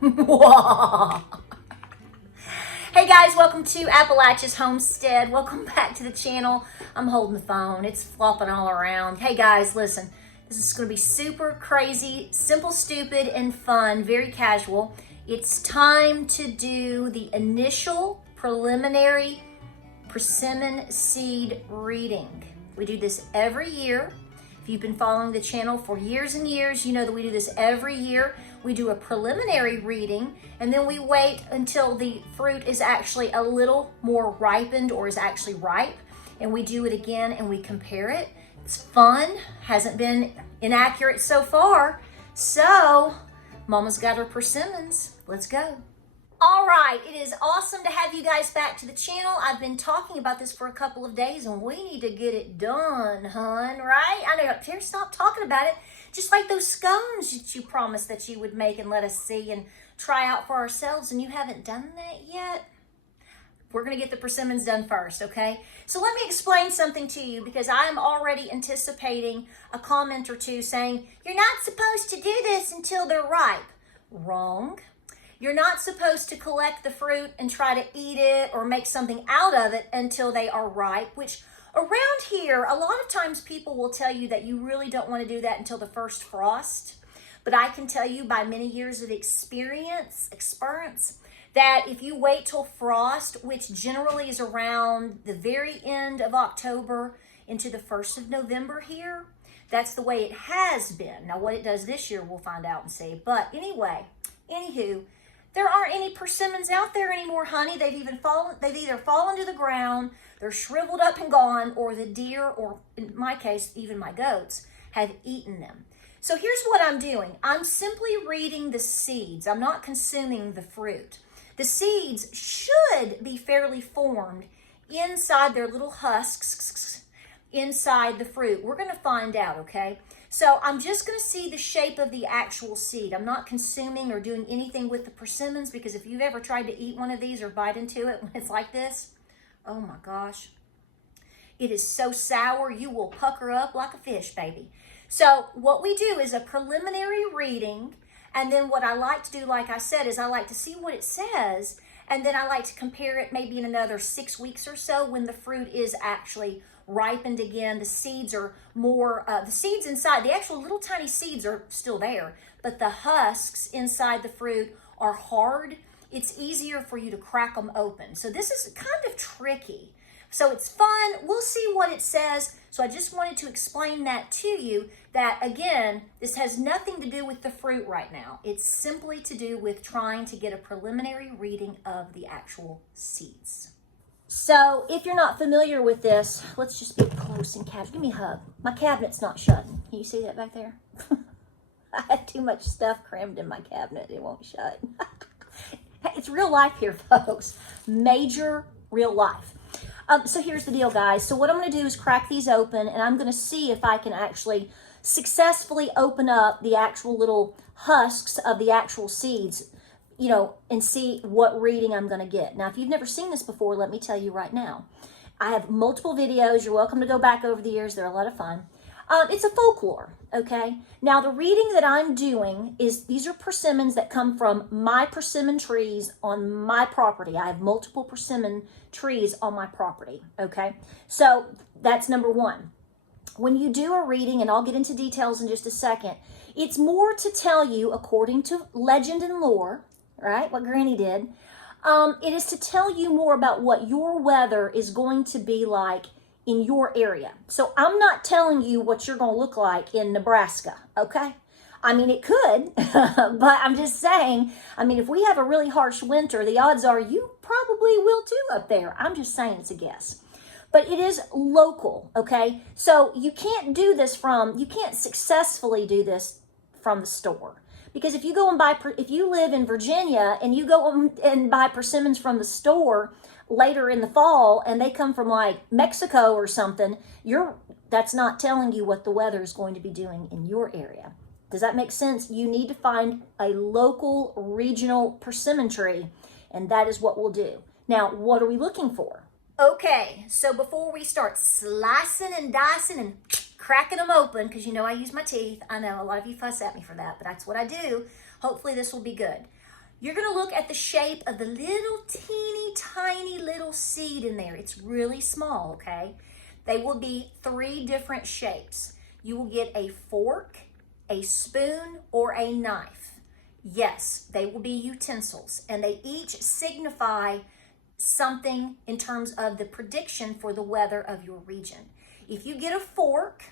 Hey guys, welcome to Appalachia's Homestead. Welcome back to the channel. I'm holding the phone. It's flopping all around. Hey guys, listen. This is going to be super crazy, simple, stupid, and fun, very casual. It's time to do the initial preliminary persimmon seed reading. We do this every year. If you've been following the channel for years and years, you know that we do this every year. We do a preliminary reading, and then we wait until the fruit is actually a little more ripened or is actually ripe, and we do it again and we compare it. It's fun, hasn't been inaccurate so far. So, Mama's got her persimmons. Let's go. All right, it is awesome to have you guys back to the channel. I've been talking about this for a couple of days, and we need to get it done, hun, right? I know, here, stop talking about it. Just like those scones that you promised that you would make and let us see and try out for ourselves, and you haven't done that yet. We're going to get the persimmons done first, okay? So let me explain something to you, because I am already anticipating a comment or two saying, you're not supposed to do this until they're ripe. Wrong. You're not supposed to collect the fruit and try to eat it or make something out of it until they are ripe, which around here, a lot of times people will tell you that you really don't want to do that until the first frost. But I can tell you by many years of experience, that if you wait till frost, which generally is around the very end of October into the 1st of November here, that's the way it has been. Now, what it does this year, we'll find out and see. But anyway, anywho, there aren't any persimmons out there anymore, honey. They've either fallen to the ground, they're shriveled up and gone, or the deer, or in my case, even my goats, have eaten them. So here's what I'm doing. I'm simply reading the seeds. I'm not consuming the fruit. The seeds should be fairly formed inside their little husks, inside the fruit. We're going to find out, okay? So I'm just going to see the shape of the actual seed. I'm not consuming or doing anything with the persimmons, because if you've ever tried to eat one of these or bite into it when it's like this, oh my gosh, it is so sour you will pucker up like a fish, baby. So what we do is a preliminary reading, and then what I like to do, like I said, is I like to see what it says, and then I like to compare it maybe in another 6 weeks or so when the fruit is actually ripened again. The seeds are more, the seeds inside, the actual little tiny seeds are still there, but the husks inside the fruit are hard. It's easier for you to crack them open. So this is kind of tricky. So it's fun. We'll see what it says. So I just wanted to explain that to you, that again, this has nothing to do with the fruit right now. It's simply to do with trying to get a preliminary reading of the actual seeds. So if you're not familiar with this, let's just be close and casual. Give me a hug. My cabinet's not shutting. Can you see that back there? I had too much stuff crammed in my cabinet. It won't shut. It's real life here, folks. Major real life. So here's the deal, guys. So what I'm going to do is crack these open, and I'm going to see if I can actually successfully open up the actual little husks of the actual seeds, you know, and see what reading I'm going to get. Now, if you've never seen this before, let me tell you right now. I have multiple videos. You're welcome to go back over the years. They're a lot of fun. It's a folklore, okay? Now, the reading that I'm doing is, these are persimmons that come from my persimmon trees on my property. I have multiple persimmon trees on my property, okay? So that's number one. When you do a reading, and I'll get into details in just a second, it's more to tell you, according to legend and lore, right, what Granny did, it is to tell you more about what your weather is going to be like in your area. So I'm not telling you what you're going to look like in Nebraska, okay? I mean, it could, but I'm just saying, I mean, if we have a really harsh winter, the odds are you probably will too up there. I'm just saying it's a guess. But it is local, okay? So you can't do this you can't successfully do this from the store. Because if you go and buy, if you live in Virginia and you go and buy persimmons from the store later in the fall and they come from like Mexico or something, that's not telling you what the weather is going to be doing in your area. Does that make sense? You need to find a local, regional persimmon tree, and that is what we'll do. Now, what are we looking for? Okay, so before we start slicing and dicing and cracking them open, because you know I use my teeth. I know a lot of you fuss at me for that, but that's what I do. Hopefully this will be good. You're going to look at the shape of the little teeny tiny little seed in there. It's really small, okay? They will be 3 different shapes. You will get a fork, a spoon, or a knife. Yes, they will be utensils, and they each signify something in terms of the prediction for the weather of your region. If you get a fork,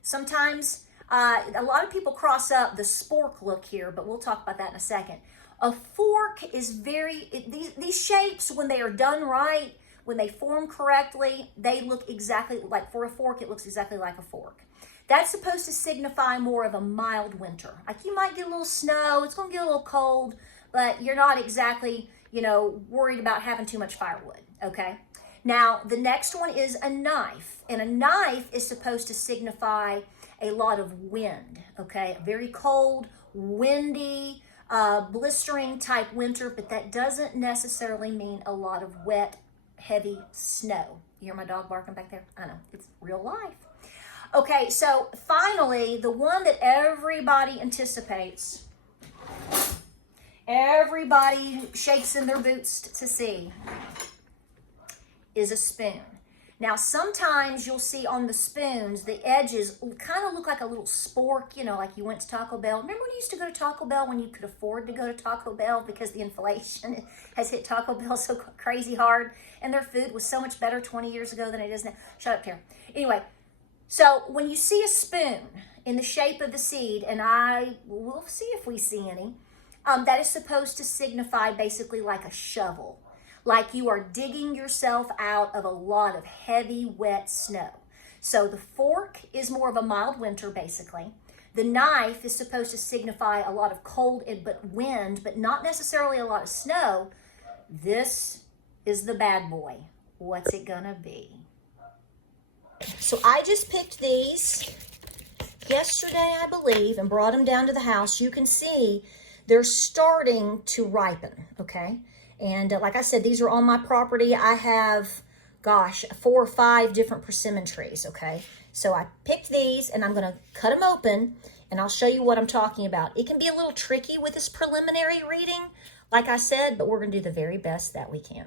sometimes a lot of people cross up the spork look here, but we'll talk about that in a second. A fork is these shapes, when they are done right, when they form correctly, they look exactly like, for a fork, it looks exactly like a fork. That's supposed to signify more of a mild winter. Like, you might get a little snow, it's going to get a little cold, but you're not exactly, worried about having too much firewood, okay? Now, the next one is a knife, and a knife is supposed to signify a lot of wind, okay? A very cold, windy, blistering type winter, but that doesn't necessarily mean a lot of wet, heavy snow. You hear my dog barking back there? I know, it's real life. Okay, so finally, the one that everybody anticipates, everybody shakes in their boots to see, is a spoon. Now, sometimes you'll see on the spoons, the edges kind of look like a little spork, like you went to Taco Bell. Remember when you used to go to Taco Bell when you could afford to go to Taco Bell because the inflation has hit Taco Bell so crazy hard, and their food was so much better 20 years ago than it is now? Shut up, Tara. Anyway, so when you see a spoon in the shape of the seed, and we'll see if we see any, that is supposed to signify basically like a shovel, like you are digging yourself out of a lot of heavy, wet snow. So the fork is more of a mild winter, basically. The knife is supposed to signify a lot of cold but wind, but not necessarily a lot of snow. This is the bad boy. What's it gonna be? So I just picked these yesterday, I believe, and brought them down to the house. You can see they're starting to ripen, okay? And like I said, these are on my property. I have, 4 or 5 different persimmon trees, okay? So I picked these, and I'm going to cut them open, and I'll show you what I'm talking about. It can be a little tricky with this preliminary reading, like I said, but we're going to do the very best that we can.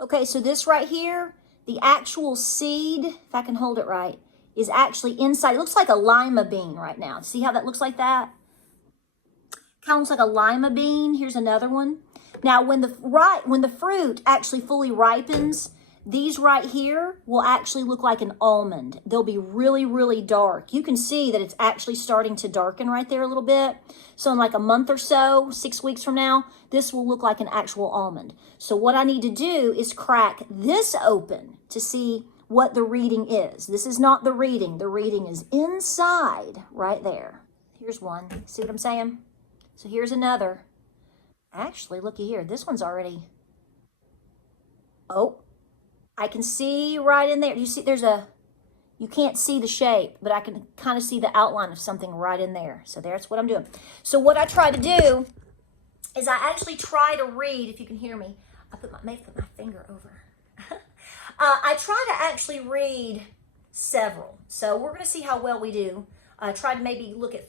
Okay, so this right here, the actual seed, if I can hold it right, is actually inside. It looks like a lima bean right now. See how that looks like that? Kind of looks like a lima bean. Here's another one. Now, when the fruit actually fully ripens, these right here will actually look like an almond. They'll be really, really dark. You can see that it's actually starting to darken right there a little bit. So in like a month or so, 6 weeks from now, this will look like an actual almond. So what I need to do is crack this open to see what the reading is. This is not the reading. The reading is inside right there. Here's one. See what I'm saying? So here's another. Actually, looky here. This one's already... Oh, I can see right in there. You see, you can't see the shape, but I can kind of see the outline of something right in there. So that's what I'm doing. So what I try to do is I actually try to read, if you can hear me, may put my finger over. I try to actually read several. So we're going to see how well we do. I try to maybe look at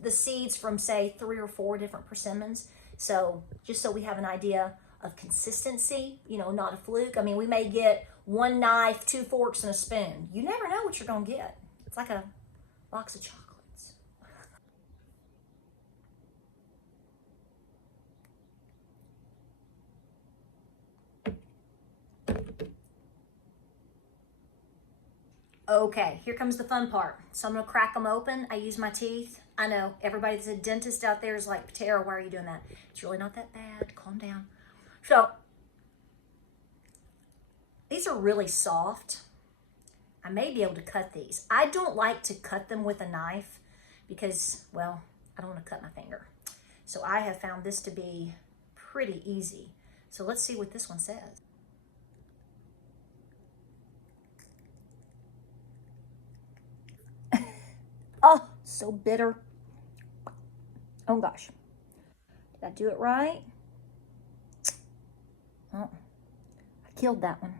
the seeds from, say, 3 or 4 different persimmons. So just so we have an idea of consistency, not a fluke. I mean, we may get 1 knife, 2 forks, and a spoon. You never know what you're going to get. It's like a box of chocolates. Okay, here comes the fun part. So I'm going to crack them open. I use my teeth. I know everybody that's a dentist out there is like, Patara, why are you doing that? It's really not that bad. Calm down. So these are really soft. I may be able to cut these. I don't like to cut them with a knife because, well, I don't want to cut my finger. So I have found this to be pretty easy. So let's see what this one says. Oh, so bitter. Oh gosh. Did I do it right? Oh, I killed that one.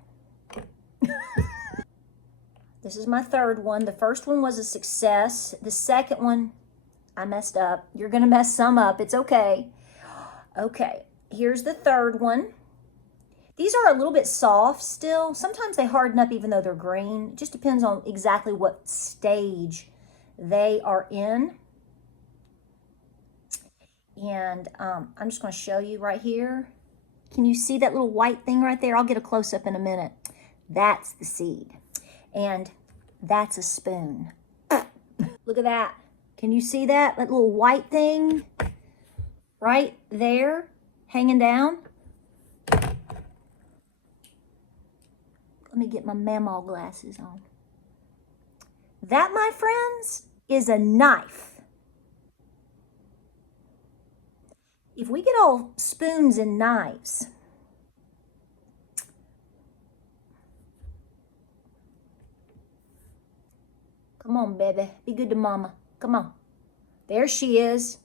This is my third one. The first one was a success. The second one, I messed up. You're gonna mess some up, it's okay. Okay, here's the third one. These are a little bit soft still. Sometimes they harden up even though they're green. It just depends on exactly what stage they are in. And I'm just gonna show you right here. Can you see that little white thing right there? I'll get a close-up in a minute. That's the seed. And that's a spoon. Look at that. Can you see that? That little white thing right there hanging down? Let me get my mammal glasses on. That, my friends, is a knife. If we get all spoons and knives, come on, baby. Be good to mama. Come on. There she is.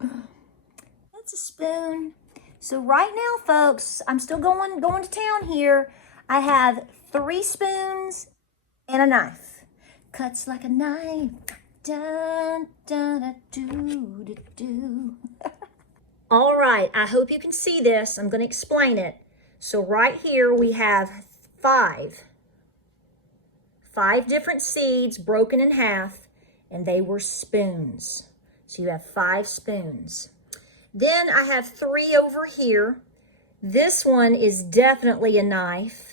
That's a spoon. So right now, folks, I'm still going to town here. I have 3 spoons and a knife. Cuts like a knife. Dun, dun, dun, do, do, do. All right, I hope you can see this. I'm going to explain it. So right here we have 5 different seeds broken in half, and they were spoons. So you have 5 spoons. Then I have 3 over here. This one is definitely a knife.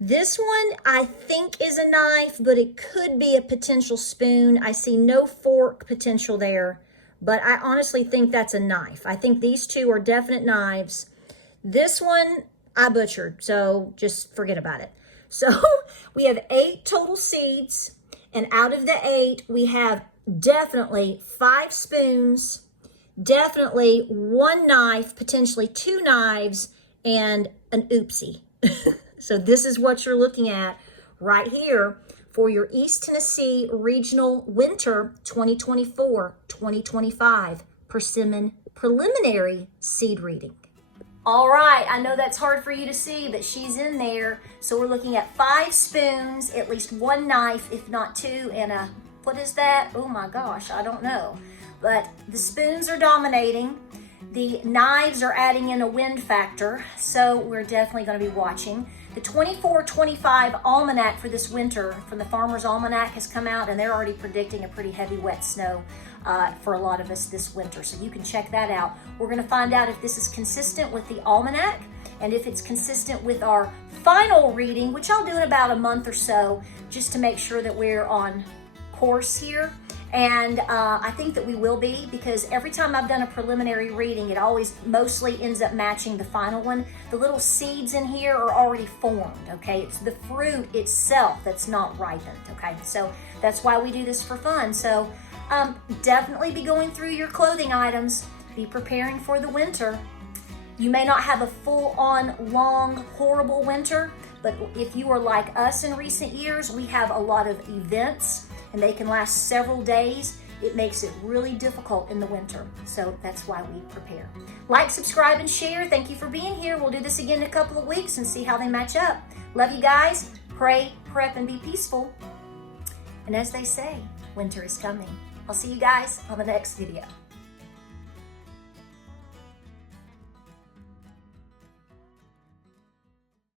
This one I think is a knife, but it could be a potential spoon. I see no fork potential there, but I honestly think that's a knife. I think these 2 are definite knives. This one I butchered, so just forget about it. So we have 8 total seeds, and out of the 8, we have definitely 5 spoons, definitely 1 knife, potentially 2 knives, and an oopsie. So this is what you're looking at right here for your East Tennessee Regional Winter 2024-2025 Persimmon Preliminary Seed Reading. All right, I know that's hard for you to see, but she's in there. So we're looking at 5 spoons, at least 1 knife, if not 2, and a, what is that? Oh my gosh, I don't know. But the spoons are dominating. The knives are adding in a wind factor, so we're definitely going to be watching. The 24-25 almanac for this winter from the Farmer's Almanac has come out, and they're already predicting a pretty heavy wet snow for a lot of us this winter, so you can check that out. We're going to find out if this is consistent with the almanac and if it's consistent with our final reading, which I'll do in about a month or so, just to make sure that we're on course here. And I think that we will be, because every time I've done a preliminary reading, it always mostly ends up matching the final one. The little seeds in here are already formed, okay? It's the fruit itself that's not ripened, okay? So that's why we do this for fun. So definitely be going through your clothing items, be preparing for the winter. You may not have a full-on, long, horrible winter, but if you are like us in recent years, we have a lot of events, and they can last several days. It makes it really difficult in the winter. So that's why we prepare. Like, subscribe, and share. Thank you for being here. We'll do this again in a couple of weeks and see how they match up. Love you guys. Pray, prep, and be peaceful. And as they say, winter is coming. I'll see you guys on the next video.